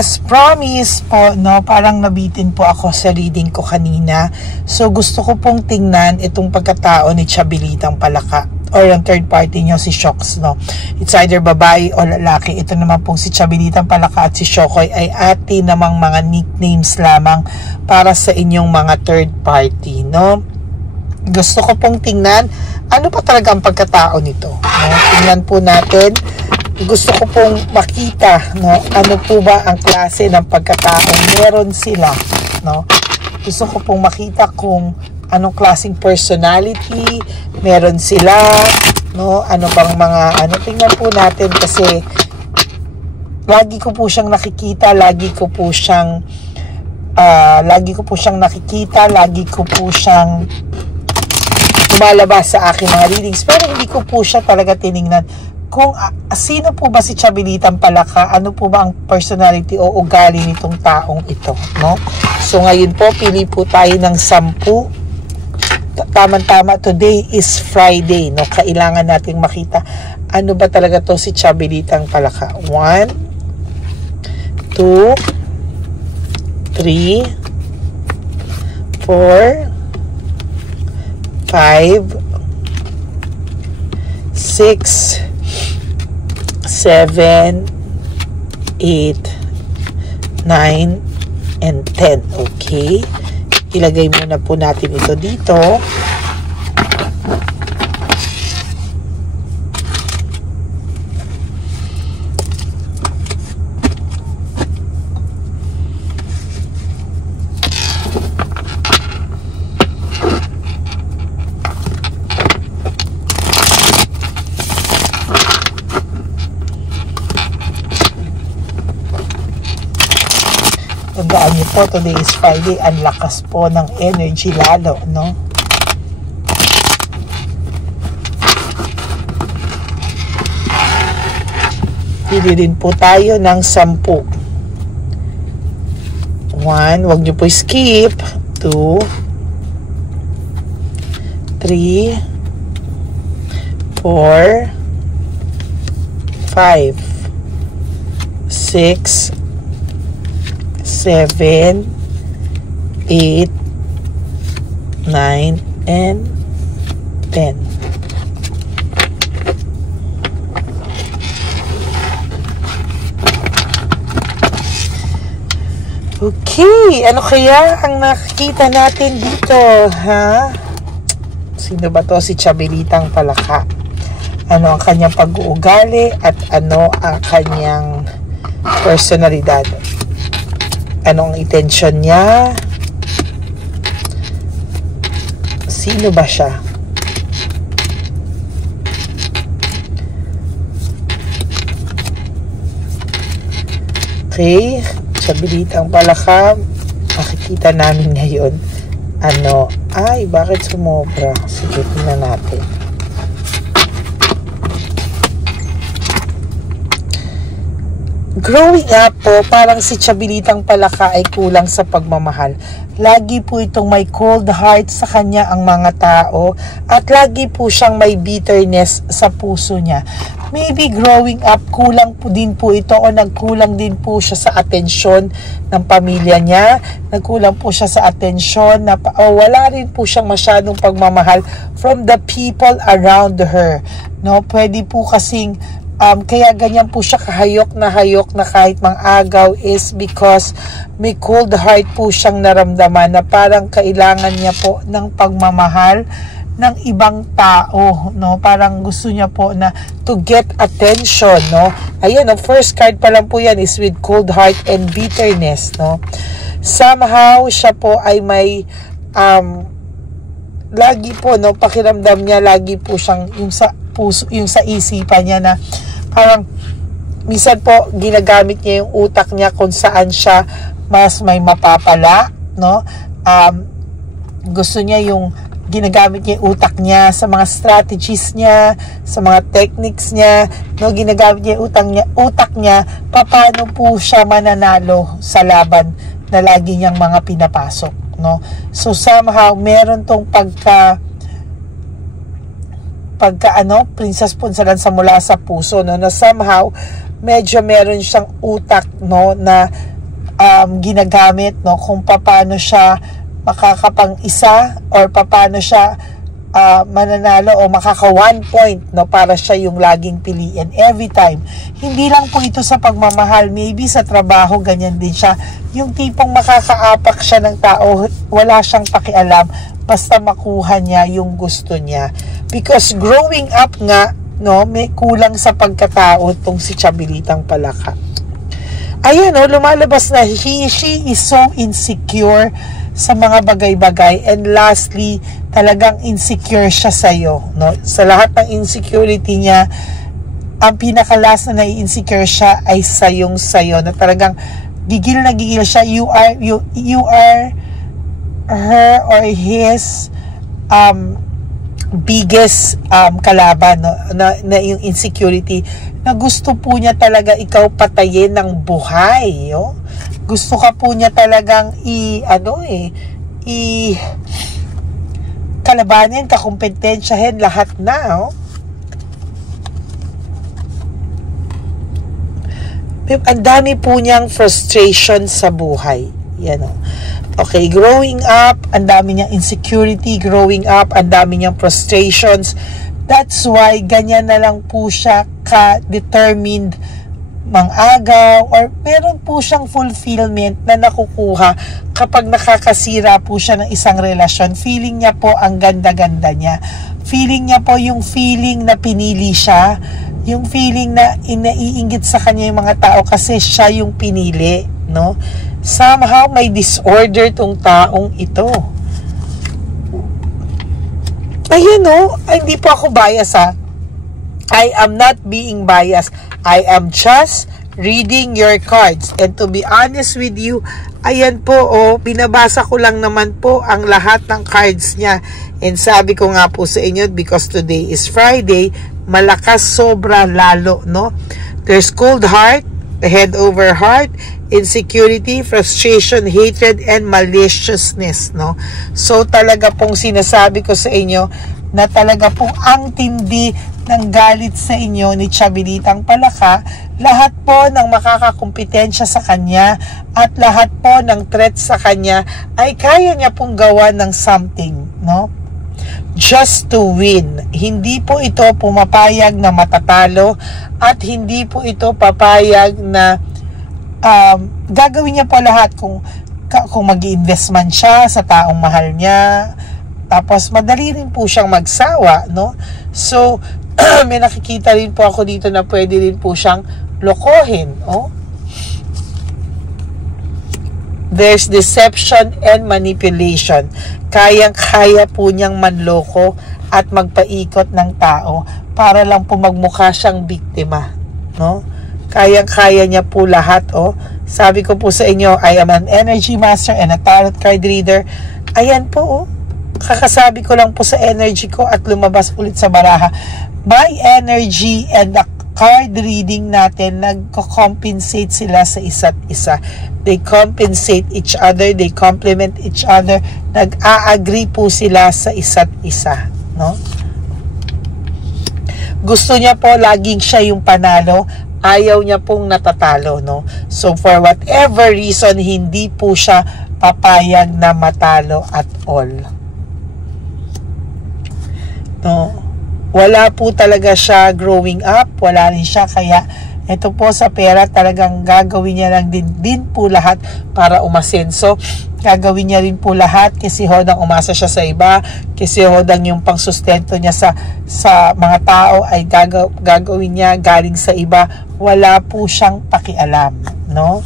as promised po, no, parang nabitin po ako sa reading ko kanina. So, gusto ko pong tingnan itong pagkatao ni Chabilitang Palaka or yung third party nyo, si Shocks, no. It's either babae o lalaki. Ito naman pong si Chabilitang Palaka at si Shokoy ay ati namang mga nicknames lamang para sa inyong mga third party, no. Gusto ko pong tingnan ano pa talaga ang pagkatao nito, no? Tingnan po natin. Gusto ko pong makita, no, ano po ba ang klase ng pagkatao meron sila, no. Gusto ko pong makita kung anong klaseng personality meron sila, no, ano bang mga ano. Tingnan po natin kasi lagi ko po siyang nakikita, lagi ko po siyang nakikita, lagi ko po siyang lumalabas sa aking mga readings, pero hindi ko po siya talaga tiningnan kung sino po ba si Chabilitang Palaka, ano po ba ang personality o ugali nitong taong ito, no? So ngayon po, pili po tayo ng 10. Tama-tama, today is Friday, no? Kailangan nating makita ano ba talaga to si Chabilitang Palaka. 1, 2, 3, 4, 5, 6, 7, 8, 9, and 10. Okay. Ilagay muna po natin ito dito. Tandaan niyo po, today is Friday. Ang lakas po ng energy lalo, no? Pili din po tayo ng 10. 1, wag niyo po skip. 2, 3, 4, 5, 6, 7, 8, 9, and 10. Okay, ano kaya ang nakikita natin dito, ha? Sino ba to si Chabilitang Palaka? Ano ang kanyang pag-uugali at ano ang kanyang personalidad? Anong intention niya? Sino ba siya? Okay, Chabilitang Palaka, makikita namin ngayon. Ano? Ay, bakit sumobra? Sige, tingnan natin. Growing up po, parang si Chabilitang Palaka ay kulang sa pagmamahal. Lagi po itong may cold heart sa kanya ang mga tao at lagi po siyang may bitterness sa puso niya. Maybe growing up, kulang po din po ito o nagkulang din po siya sa atensyon ng pamilya niya. Nagkulang po siya sa atensyon na wala rin po siyang masyadong pagmamahal from the people around her. No, pwede po kasing kaya ganyan po siya kahayok na kahit mang agaw is because may cold heart po siyang naramdaman na parang kailangan niya po ng pagmamahal ng ibang tao, no? Parang gusto niya po na to get attention, no? Ayan, ang first card pa lang po yan is with cold heart and bitterness, no? Somehow, siya po ay may lagi po, no, pakiramdam niya, lagi po siyang yung sa puso, yung sa isipan niya na parang minsan po ginagamit niya yung utak niya kung saan siya mas may mapapala, no? Gusto niya yung ginagamit niya yung utak niya sa mga strategies niya, sa mga techniques niya, no? Ginagamit niya yung utak niya paano po siya mananalo sa laban na lagi niyang mga pinapasok, no? So somehow meron tong pagka princess punsalan sa mula sa puso, no, na somehow medyo meron siyang utak, no, na ginagamit, no, kung paano siya makakapang-isa or paano siya mananalo o makaka 1 point, no, para siya yung laging piliin every time. Hindi lang po ito sa pagmamahal, maybe sa trabaho ganyan din siya, yung tipong makakaapak siya ng tao, wala siyang pakialam basta makuha niya yung gusto niya, because growing up nga, no, may kulang sa pagkatao tong si Chabilitang Palaka. Ayan, no, lumalabas na she is so insecure sa mga bagay-bagay, and lastly, talagang insecure siya sa'yo, no? Sa lahat ng insecurity niya, ang pinakalas na nai-insecure siya ay sayo, na talagang gigil na gigil siya. You are her or his biggest kalaban, no? na yung insecurity, na gusto po niya talaga ikaw patayin ng buhay, no? Gusto ka po niya talagang kalabanin, kakumpetensyahin lahat na, oh. Ang dami po niyang frustration sa buhay. Yan, oh. Okay, growing up, ang dami niyang insecurity, growing up, ang dami niyang frustrations. That's why ganyan na lang po siya ka-determined mang-agaw, or meron po siyang fulfillment na nakukuha kapag nakakasira po siya ng isang relasyon. Feeling niya po ang ganda-ganda niya. Feeling niya po yung feeling na pinili siya, yung feeling na inaiinggit sa kanya yung mga tao kasi siya yung pinili, no? Somehow may disorder tong taong ito. Ayun, no? Hindi po ako bias, ha? I am not being biased. I am just reading your cards. And to be honest with you, ayan po, oh, binabasa ko lang naman po ang lahat ng cards niya. And sabi ko nga po sa inyo, because today is Friday, malakas sobra lalo, no? There's cold heart, head over heart, insecurity, frustration, hatred, and maliciousness, no? So talaga pong sinasabi ko sa inyo na talaga pong ang tindi ng galit sa inyo ni Chabilitang Palaka, lahat po ng makakakumpetensya sa kanya at lahat po ng threat sa kanya ay kaya niya pong gawa ng something, no? Just to win. Hindi po ito pumapayag na matatalo at hindi po ito papayag na gagawin niya po lahat kung mag-i-invest man siya sa taong mahal niya. Tapos madali rin po siyang magsawa, no? So may nakikita rin po ako dito na pwede rin po siyang lokohin, oh. There's deception and manipulation. Kayang-kaya po niyang manloko at magpaikot ng tao para lang po magmukha siyang biktima, no? Kayang-kaya niya po lahat, oh. Sabi ko po sa inyo, I am an energy master and a tarot card reader. Ayan po, oh. Kakasabi ko lang po sa energy ko at lumabas ulit sa baraha. My energy and the card reading natin, nagko-compensate sila sa isa't isa. They compensate each other, they complement each other. Nag-a-agree po sila sa isa't isa, no? Gusto niya po laging siya yung panalo, ayaw niya pong natatalo, no? So for whatever reason, hindi po siya papayag na matalo at all. No, wala po talaga siya growing up, wala rin siya, kaya ito po sa pera talagang gagawin niya lang din po lahat para umasenso. Gagawin niya rin po lahat kasi hodang umasa siya sa iba, kasi hodang yung pangsustento niya sa mga tao ay gagawin niya galing sa iba. Wala po siyang pakialam, no?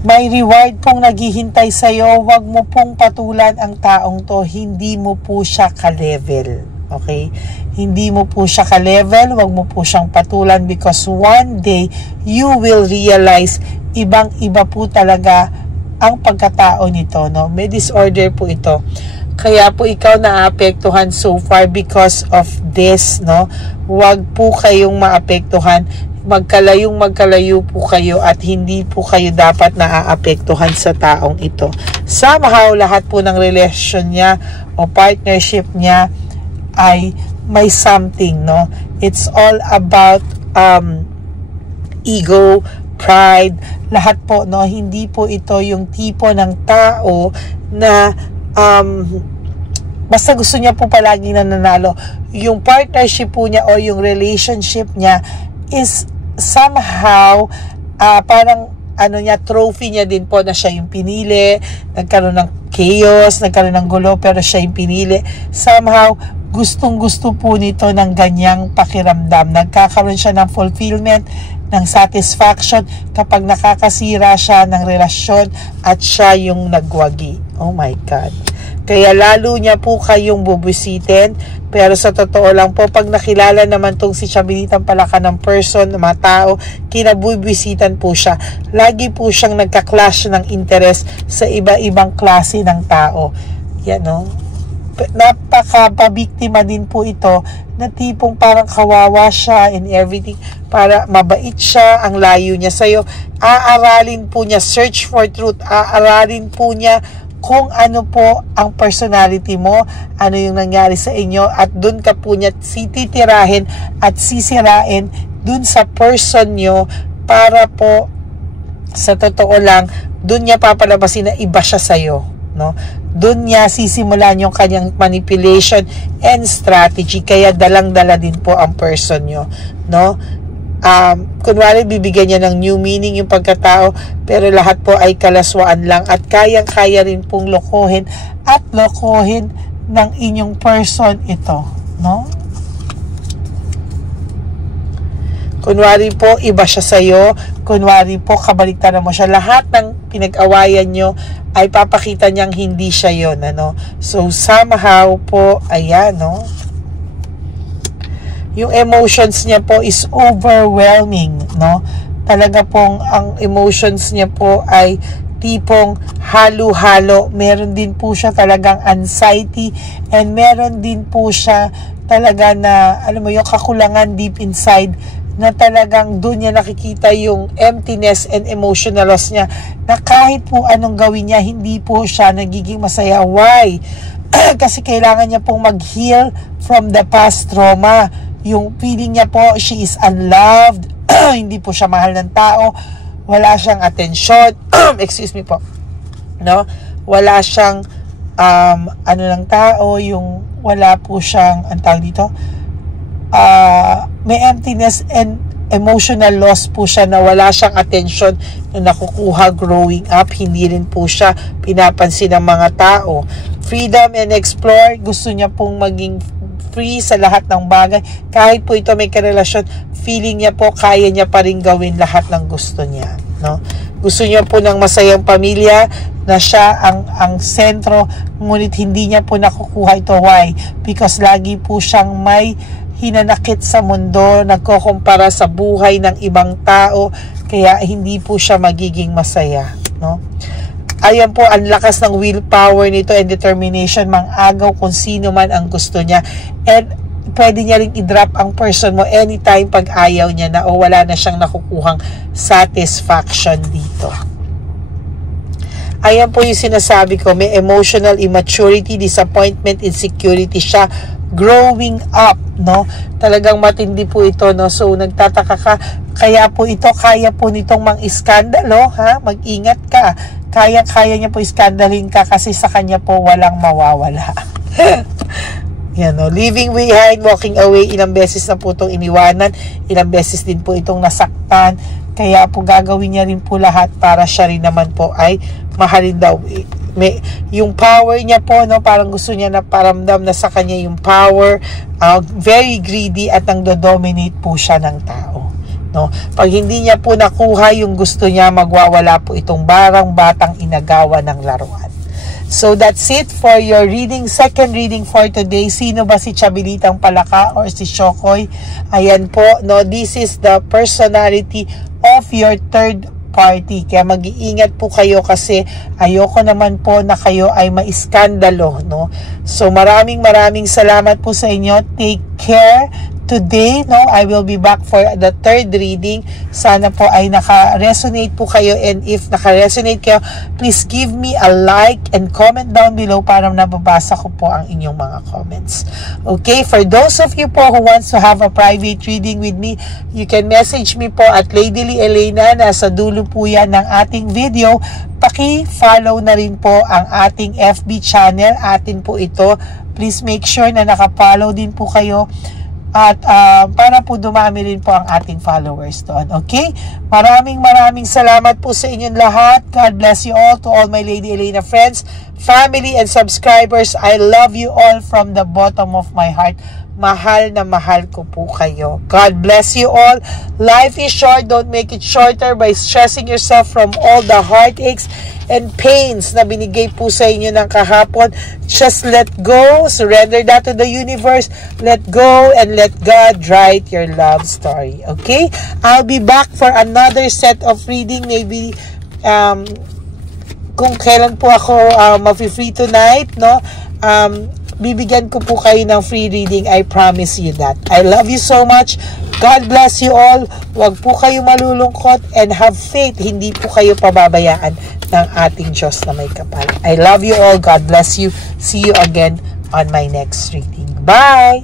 May reward pong naghihintay sa'yo. Huwag mo pong patulan ang taong to. Hindi mo po siya ka-level. Okay? Hindi mo po siya ka-level. Huwag mo po siyang patulan because one day, you will realize ibang-iba po talaga ang pagkatao nito, no? May disorder po ito. Kaya po ikaw naapektuhan so far because of this, no? Huwag po kayong maapektuhan. Magkalayo po kayo at hindi po kayo dapat naaapektuhan sa taong ito. Somehow, lahat po ng relasyon niya o partnership niya ay may something, no? It's all about ego, pride, lahat po, no? Hindi po ito yung tipo ng tao na basta gusto niya po palagi nananalo. Yung partnership po niya o yung relationship niya is somehow parang trophy niya din po na siya yung pinili. Nagkaroon ng chaos, nagkaroon ng gulo, pero siya yung pinili. Somehow, gustong-gusto po nito ng ganyang pakiramdam. Nagkakaroon siya ng fulfillment, ng satisfaction kapag nakakasira siya ng relasyon at siya yung nagwagi. Oh my God. Kaya lalo niya po kayong bubisitin. Pero sa totoo lang po, pag nakilala naman tong si Chabelitang Palaka ng person, ng mga tao, kinabubisitan po siya. Lagi po siyang nagka-clash ng interest sa iba-ibang klase ng tao. Yan, no? Napaka-pabiktima din po ito na tipong parang kawawa siya and everything. Para mabait siya, ang layo niya sa'yo. Aaralin po niya, search for truth. Aaralin po niya kung ano po ang personality mo, ano yung nangyari sa inyo, at dun ka po niya titirahin at sisirain dun sa person nyo para po sa totoo lang, dun niya papalabasin na iba siya sa'yo, no? Dun niya sisimulan yung kanyang manipulation and strategy, kaya dalang-dala din po ang person nyo, no? Kunwari bibigyan niya ng new meaning yung pagkatao, pero lahat po ay kalaswaan lang at kayang-kaya rin pong lokohin at lokohin ng inyong person ito, no? Kunwari po iba siya sa'yo, kunwari po kabaliktaran mo siya, lahat ng pinag-awayan nyo ay papakita niyang hindi siya yon, ano? So somehow po, ayan, no? Yung emotions niya po is overwhelming, no? Talaga pong ang emotions niya po ay tipong halo-halo. Meron din po siya talagang anxiety and meron din po siya talaga na, alam mo, yung kakulangan deep inside na talagang doon niya nakikita yung emptiness and emotional loss niya na kahit po anong gawin niya, hindi po siya nagiging masaya. Why? Kasi kailangan niya pong mag-heal from the past trauma. Yung feeling niya po, she is unloved, hindi po siya mahal ng tao, wala siyang atensyon, excuse me po, no? Wala siyang, ng tao, yung wala po siyang, ang tawag dito, may emptiness and emotional loss po siya na wala siyang atensyon na nakukuha growing up, hindi rin po siya pinapansin ng mga tao. Freedom and explore, gusto niya pong maging free sa lahat ng bagay. Kahit po ito may karelasyon, feeling niya po kaya niya pa rin gawin lahat ng gusto niya, no? Gusto niya po ng masayang pamilya na siya ang sentro, ngunit hindi niya po nakukuha ito. Why? Because lagi po siyang may hinanakit sa mundo, nagkukumpara sa buhay ng ibang tao, kaya hindi po siya magiging masaya, no? Ayan po, ang lakas ng willpower nito and determination, mang-agaw kung sino man ang gusto niya. And pwede niya rin i-drop ang person mo anytime pag ayaw niya na o wala na siyang nakukuhang satisfaction dito. Ayan po yung sinasabi ko, may emotional immaturity, disappointment, insecurity siya, growing up, no? Talagang matindi po ito, no? So, nagtataka ka, kaya po ito, kaya po nitong mang-iskandalo, ha? Mag-ingat ka. Kaya niya po iskandalin ka kasi sa kanya po walang mawawala. Yan, no? Leaving behind, walking away, ilang beses na po itong iniwanan, ilang beses din po itong nasaktan, kaya po gagawin niya rin po lahat para siya rin naman po ay mahalin daw. Yung power niya po, no, parang gusto niya na paramdam na sa kanya yung power, very greedy at nang-dominate po siya ng tao, no? Pag hindi niya po nakuha yung gusto niya, magwawala po itong batang inagawa ng laruan. So that's it for your reading, second reading for today. Sino ba si Chabelitang Palaka or si Shokoy? Ayan po, no, this is the personality of your third party. Kaya mag-iingat po kayo kasi ayoko naman po na kayo ay maiskandalo, no? So maraming salamat po sa inyo. Take care. today, no, I will be back for the third reading. Sana po ay naka-resonate po kayo, and if naka-resonate kayo, please give me a like and comment down below para nababasa ko po ang inyong mga comments. Okay, for those of you po who wants to have a private reading with me, you can message me po at Lady Lee Elena. Nasa dulo po yan ng ating video. Paki-follow na rin po ang ating FB channel. Atin po ito. Please make sure na naka-follow din po kayo. At para po dumami rin po ang ating followers doon. Okay? Maraming salamat po sa inyong lahat. God bless you all. To all my Lady Elena friends, family, and subscribers, I love you all from the bottom of my heart. Mahal na mahal ko po kayo. God bless you all. Life is short. Don't make it shorter by stressing yourself from all the heartaches and pains na binigay po sa inyo ng kahapon. Just let go. Surrender that to the universe. Let go and let God write your love story. Okay? I'll be back for another set of reading. Maybe kung kailan po ako mafi-free tonight, no? Bibigyan ko po kayo ng free reading. I promise you that. I love you so much. God bless you all. Huwag po kayo malulungkot and have faith. Hindi po kayo pababayaan ng ating Diyos na may kapal. I love you all. God bless you. See you again on my next reading. Bye!